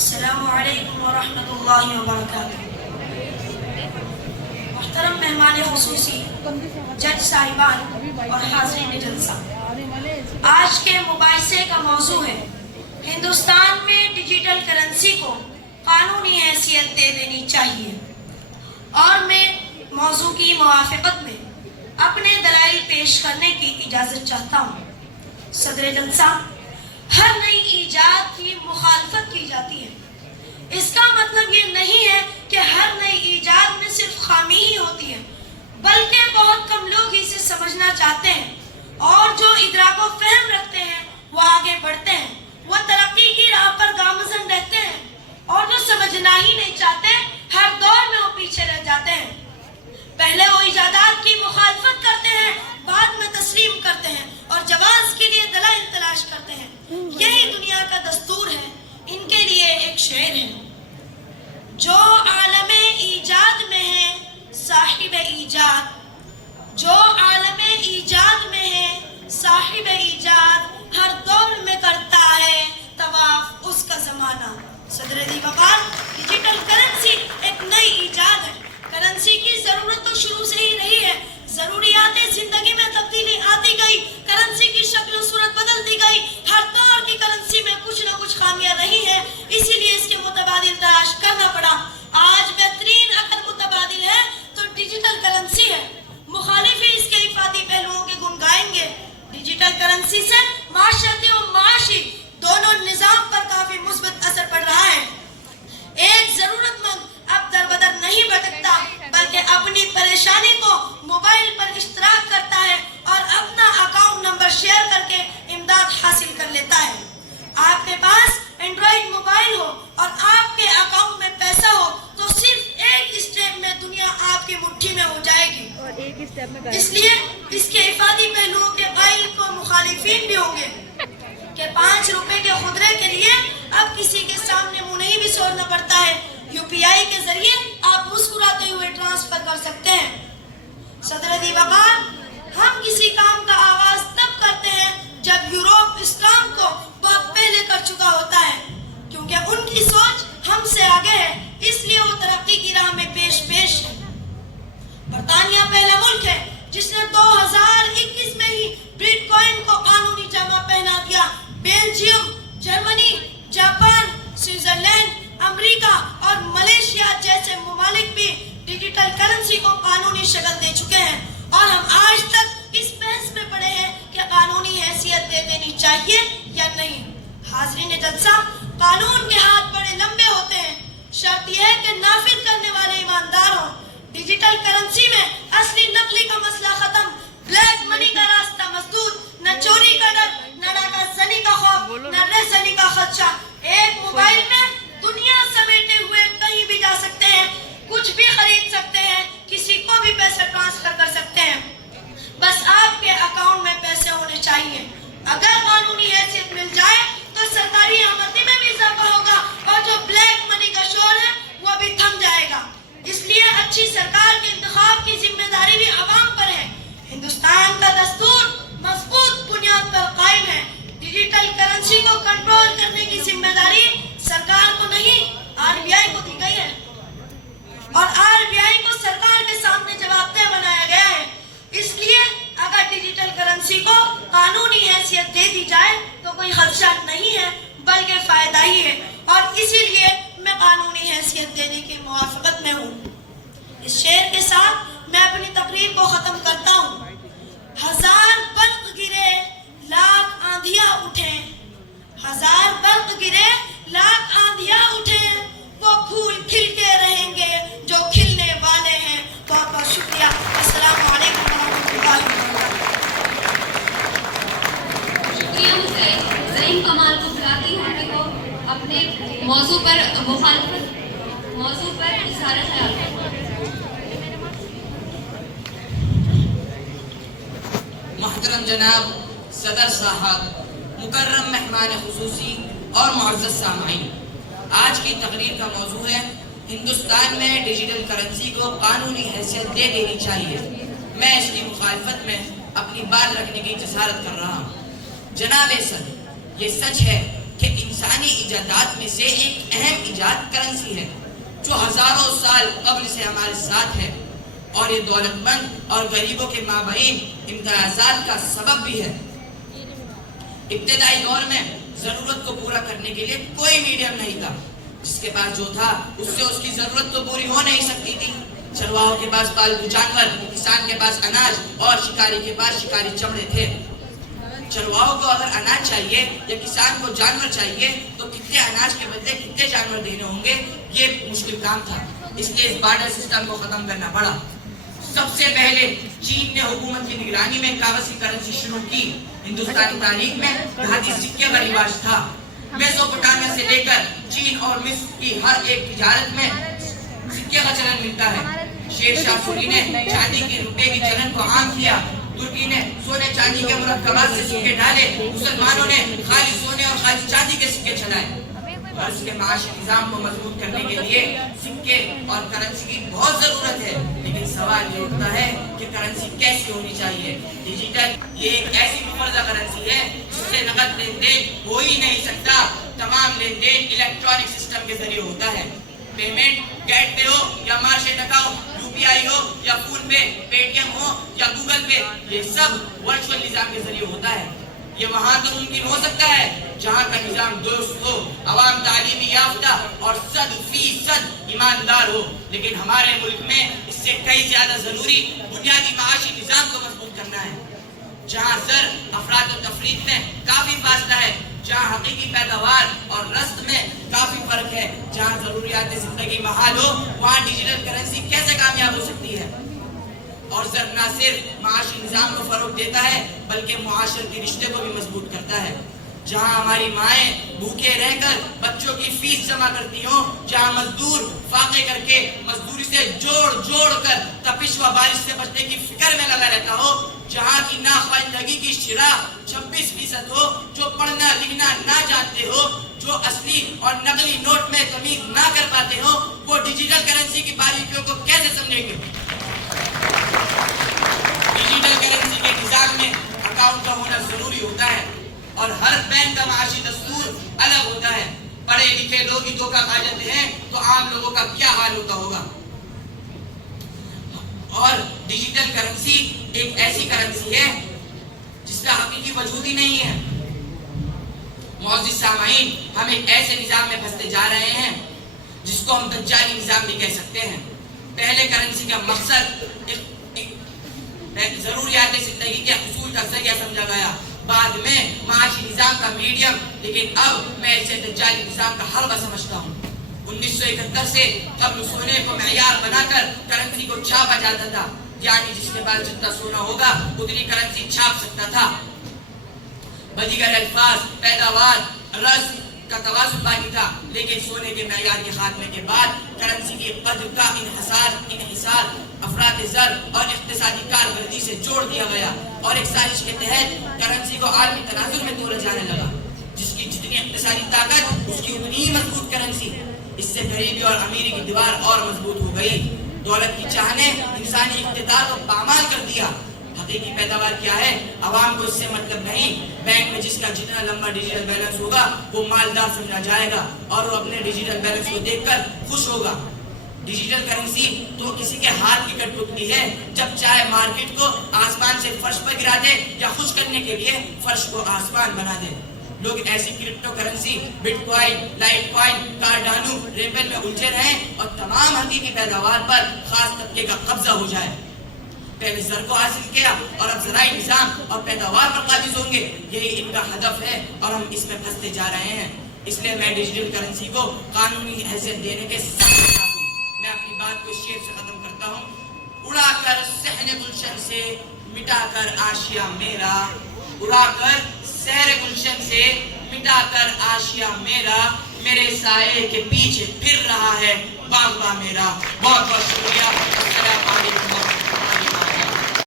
السلام علیکم ورحمۃ اللہ وبرکاتہ۔ محترم مہمان خصوصی، جج صاحبان اور حاضرین جلسہ، آج کے مباحثے کا موضوع ہے ہندوستان میں ڈیجیٹل کرنسی کو قانونی حیثیت دے دینی چاہیے، اور میں موضوع کی موافقت میں اپنے دلائل پیش کرنے کی اجازت چاہتا ہوں۔ صدر جلسہ، ہر نئی ایجاد کی مخالفت کی جاتی ہے۔ اس کا مطلب یہ نہیں ہے کہ ہر نئی ایجاد میں صرف خامی ہی ہوتی ہے، بلکہ بہت کم لوگ اسے سمجھنا چاہتے ہیں، اور جو ادراک و فہم رکھتے ہیں وہ آگے بڑھتے ہیں، وہ ترقی کی راہ پر گامزن رہتے ہیں، اور جو سمجھنا ہی نہیں چاہتے ہر دور میں وہ پیچھے رہ جاتے ہیں۔ پہلے وہ ایجادات کی مخالفت کرتے ہیں، بعد میں تسلیم کرتے ہیں اور جواز کے لیے دلائل تلاش کرتے ہیں۔ یہی دنیا کا دستور ہے۔ ان کے لیے ایک شعر ہے: جو عالم ایجاد میں ہے صاحب ایجاد، جو عالم ایجاد میں ہے صاحب ایجاد، ہر دور میں کرتا ہے طواف اس کا زمانہ۔ صدر دی وقار، ڈیجیٹل کرنسی ایک نئی ایجاد ہے۔ کرنسی کی ضرورت تو شروع سے ہی رہی ہے، ضروریات زندگی میں تبدیلی آتی گئی، کرنسی کی شکل و صورت بدلتی گئی، ہر دور کی کرنسی میں کچھ نہ کچھ خامیاں رہی ہیں، اسی لیے اس کے متبادل تلاش کرنا پڑا۔ آج بہترین عقل متبادل ہے تو ڈیجیٹل کرنسی ہے۔ مخالف اس کے افادی پہلوؤں کے گن گائیں گے۔ ڈیجیٹل کرنسی سے معاشرتی و معاشی دونوں نظام پر کافی مثبت اثر پڑ رہا ہے۔ ایک ضرورت مند اب در بدر نہیں بھٹکتا، بلکہ اپنی پریشانی کو موبائل پر اشتراک کرتا ہے اور اپنا اکاؤنٹ نمبر شیئر کر کے امداد حاصل کر لیتا ہے۔ آپ کے پاس اینڈرائیڈ موبائل ہو اور آپ کے اکاؤنٹ میں پیسہ ہو تو صرف ایک اسٹیپ میں دنیا آپ کی مٹھی میں ہو جائے گی۔ اس لیے اس کے افادی پہلوؤں کے قائل کو مخالفین بھی ہوں گے کہ 5 روپے کے خدرے کے لیے اب کسی کے سامنے منہ نہیں بھی سوڑنا پڑتا ہے، UPI کے ذریعے آپ مسکراتے ہوئے ٹرانسفر کر سکتے ہیں۔ صدر دی وقار، ہم کسی کام کا آغاز تب کرتے ہیں جب یورپ اسلام کو بہت پہلے کر چکا ہوتا ہے، کیونکہ ان کی سوچ ہم سے آگے ہے، اس لیے وہ ترقی کی راہ میں پیش ہے۔ برطانیہ پہلا ملک ہے جس نے 2021 میں ہی بٹ کوائن کو قانونی جامہ پہنا دیا۔ بیلجیم، جرمنی، جاپان، سوئٹزرلینڈ، امریکہ اور ملیشیا جیسے ممالک بھی ڈیجیٹل کرنسی کو قانونی شکل دے چکے ہیں، اور ہم آج تک اس بحث میں پڑے ہیں کہ قانونی حیثیت دے دینی چاہیے یا نہیں۔ حاضرین جلسہ، قانون کے ہاتھ بڑے لمبے ہوتے ہیں، شرط یہ ہے کہ نافذ کرنے والے ایماندار ہوں۔ ڈیجیٹل کرنسی میں اصلی نقلی کا مسئلہ ختم، بلیک منی کا راستہ مسدود، نہ چوری کا ڈر، نہ ڈاکہ زنی کا خوف، نہ رہزنی کا خدشہ۔ ایک موبائل میں دنیا سمیٹے ہوئے کہیں بھی جا سکتے ہیں، کچھ بھی خرید سکتے ہیں، کسی کو بھی پیسے ٹرانسفر کر سکتے ہیں، بس آپ کے اکاؤنٹ میں پیسے ہونے چاہیے۔ اگر قانونی حیثیت مل جائے تو سرکاری آمدنی میں بھی اضافہ ہوگا، اور جو بلیک منی کا شور ہے وہ بھی تھم جائے گا۔ اس لیے اچھی سرکار کے انتخاب کی ذمہ داری بھی عوام پر ہے۔ ہندوستان کا دستور مضبوط بنیاد پر قائم ہے۔ ڈیجیٹل کرنسی کو کنٹرول کرنے کی ذمہ داری سرکار کو نہیں، RBI کو دی گئی ہے، اور RBI کو سرکار کے سامنے جواب دہ بنایا گیا ہے۔ اس لیے اگر ڈیجیٹل کرنسی کو قانونی حیثیت دے دی جائے تو کوئی خدشہ نہیں ہے بلکہ فائدہ ہی ہے، اور اسی لیے میں قانونی حیثیت دینے کی موافقت میں ہوں۔ اس شعر کے ساتھ میں اپنی تقریر کو ختم کرتا ہوں۔ ہزار برق گرے لاکھ آندھیاں اٹھیں، ہزار برق گرے لاکھ آندھیاں اٹھیں، وہ پھول کھلتے رہیں گے جو کھلنے والے ہیں۔ بہت بہت شکریہ۔ السلام علیکم ورحمۃ اللہ وبرکاتہ۔ شکریہ حسین، زعیم کمال کو بلاتی ہوں کہ وہ اپنے موضوع پر اظہار خیال کریں۔ محترم جناب صدر صاحب، مکرم مہمان خصوصی اور معزز سامعین، آج کی تقریر کا موضوع ہے ہندوستان میں ڈیجیٹل کرنسی کو قانونی حیثیت دے دینی چاہیے۔ میں اس کی مخالفت میں اپنی بات رکھنے کی جسارت کر رہا ہوں۔ جناب صدر، یہ سچ ہے کہ انسانی ایجادات میں سے ایک اہم ایجاد کرنسی ہے جو ہزاروں سال قبل سے ہمارے ساتھ ہے اور یہ دولت مند اور غریبوں کے مابین امتیازات کا سبب بھی ہے۔ ابتدائی دور میں ضرورت کو پورا کرنے کے لیے کوئی میڈیم نہیں تھا، جس کے پاس جو تھا اس سے اس کی ضرورت تو پوری ہو نہیں سکتی تھی۔ چرواہوں کے پاس پالتو جانور، کسان کے پاس اناج اور شکاری کے پاس شکاری چمڑے تھے۔ چرواہوں کو اگر اناج چاہیے یا کسان کو جانور چاہیے تو کتنے اناج کے بدلے کتنے جانور دینے ہوں گے، یہ مشکل کام تھا۔ اس لیے اس بارڈر سسٹم کو ختم کرنا پڑا۔ سب سے پہلے چین نے حکومت کی نگرانی میں کاغذی کرنسی شروع کی۔ ہندوستانی تاریخ میں دھاتی سکے کا رواج تھا۔ میسوپوٹامیا سے لے کر چین اور مصر کی ہر ایک تجارت میں سکے کا چلن ملتا ہے۔ شیر شاہ سوری نے چاندی کے روپے کی چلن کو عام کیا۔ ترکی نے سونے چاندی کے مرکبات سے سکے ڈالے۔ مسلمانوں نے خالی سونے اور خالی چاندی کے سکے چلائے۔ اور اس کے معاشی نظام کو مضبوط کرنے کے لیے سکے اور کرنسی کی بہت ضرورت ہے، لیکن سوال یہ اٹھتا ہے کہ کرنسی کیسی ہونی چاہیے۔ ڈیجیٹل یہ ایک ایسی مفرزہ کرنسی ہے جس سے نقد لین دین ہو ہی نہیں سکتا۔ تمام لین دین الیکٹرانک سسٹم کے ذریعے ہوتا ہے۔ پیمنٹ گیٹ پے ہو یا مارشے ٹکاؤ، UPI ہو یا فون پے، پے ٹی ایم ہو یا گوگل پے، یہ سب ورچوئل نظام کے ذریعے ہوتا ہے۔ یہ وہاں تو ممکن ہو سکتا ہے جہاں کا نظام درست ہو، عوام تعلیمی یافتہ اور 100% ایماندار ہو، لیکن ہمارے ملک میں اس سے کئی زیادہ ضروری بنیادی معاشی نظام کو مضبوط کرنا ہے، جہاں زر افراد و تفرید میں کافی فاصلہ ہے، جہاں حقیقی پیداوار اور رزق میں کافی فرق ہے، جہاں ضروریات زندگی محال ہو، وہاں ڈیجیٹل کرنسی کیسے کامیاب ہو سکتی ہے؟ اور زر نہ صرف معاشی نظام کو فروغ دیتا ہے بلکہ معاشرتی رشتے کو بھی مضبوط کرتا ہے۔ جہاں ہماری مائیں بھوکے رہ کر بچوں کی فیس جمع کرتی ہوں، جہاں مزدور فاقے کر کے مزدوری سے جوڑ کر تپش و بارش سے بچنے کی فکر میں لگا رہتا ہو، جہاں کی ناخواندگی کی شرح 26% ہو، جو پڑھنا لکھنا نہ جانتے ہو، جو اصلی اور نقلی نوٹ میں تمیز نہ کر پاتے ہو، وہ ڈیجیٹل کرنسی کی باریکیوں کو کیسے سمجھیں گے؟ ڈیجیٹل کرنسی کے نظام میں اکاؤنٹ کا ہونا ضروری ہوتا ہے اور ہر بینک کا معاشی دستور الگ ہوتا ہے۔ پڑھے لکھے لوگ ہی دھوکہ کھا جاتے ہیں تو عام لوگوں کا کیا حال ہوتا ہوگا؟ اور ڈیجیٹل کرنسی ایک ایسی کرنسی ہے جس کا حقیقی وجود ہی نہیں ہے۔ معزز سامعین، ہم ایک ایسے نظام میں پھنستے جا رہے ہیں جس کو ہم دجالی نظام بھی کہہ سکتے ہیں۔ پہلے کرنسی کا مقصد ضروریات زندگی کے حصول کا ذریعہ سمجھا گیا، بعد میں معاشی نظام کا میڈیم، لیکن اب میں اسے دجالی نظام کا حلقہ سمجھتا ہوں۔ 1971 سے قبل سونے کو معیار بنا کر کرنسی کو چھاپا جاتا تھا، یعنی جس کے پاس جتنا سونا ہوگا اتنی کرنسی چھاپ سکتا تھا۔ بدیگر الفاظ، پیداوار، رزق کا توازن باقی تھا، لیکن سونے کے معیار کے خاتمے کے بعد کرنسی کی قدر کا انحصار افراط زر اور اقتصادی کارکردگی سے جوڑ دیا گیا اور ایک سازش کے تحت کرنسی کو عالمی تناظر میں تولا جانے لگا۔ جس کی جتنی اقتصادی طاقت اس کی اتنی ہی مضبوط کرنسی۔ اس سے غریبی اور امیری کی دیوار اور مضبوط ہو گئی۔ دولت کی چاہ نے انسانی اقتدار کو پامال کر دیا۔ حقیقی پیداوار کیا ہے؟ عوام کو اس سے مطلب نہیں۔ بینک میں جس کا جتنا لمبا ڈیجیٹل بیلنس ہوگا وہ مالدار سمجھا جائے گا اور وہ اپنے ڈیجیٹل بیلنس کو دیکھ کر خوش ہوگا۔ ڈیجیٹل کرنسی تو کسی کے ہاتھ کی کٹپٹلی ہے، جب چاہے مارکیٹ کو آسمان سے فرش پر گرا دے یا خوش کرنے کے لیے فرش کو آسمان بنا دے۔ لوگ ایسی cryptocurrency, Bitcoin, Litecoin, Cardano, Ripple میں الجھے رہیں اور تمام حقیقی پیداوار پر خاص طبقے کا قبضہ ہو جائے۔ پہلے زر کو حاصل کیا اور اب زرعی نظام اور پیداوار پر قابض ہوں گے، یہی ان کا ہدف ہے اور ہم اس میں پھنستے جا رہے ہیں۔ اس لیے میں ڈیجیٹل کرنسی کو قانونی حیثیت دینے کے ساتھ میں اپنی بات کو شعر سے ختم کرتا ہوں۔ اڑا کر صحن گلشن سے مٹا کر آشیا میرا، اڑا کر سحر گلشن سے مٹا کر آشیا میرا، میرے سائے کے پیچھے پھر رہا ہے باغباں میرا۔ بہت بہت شکریہ۔ السلام علیکم۔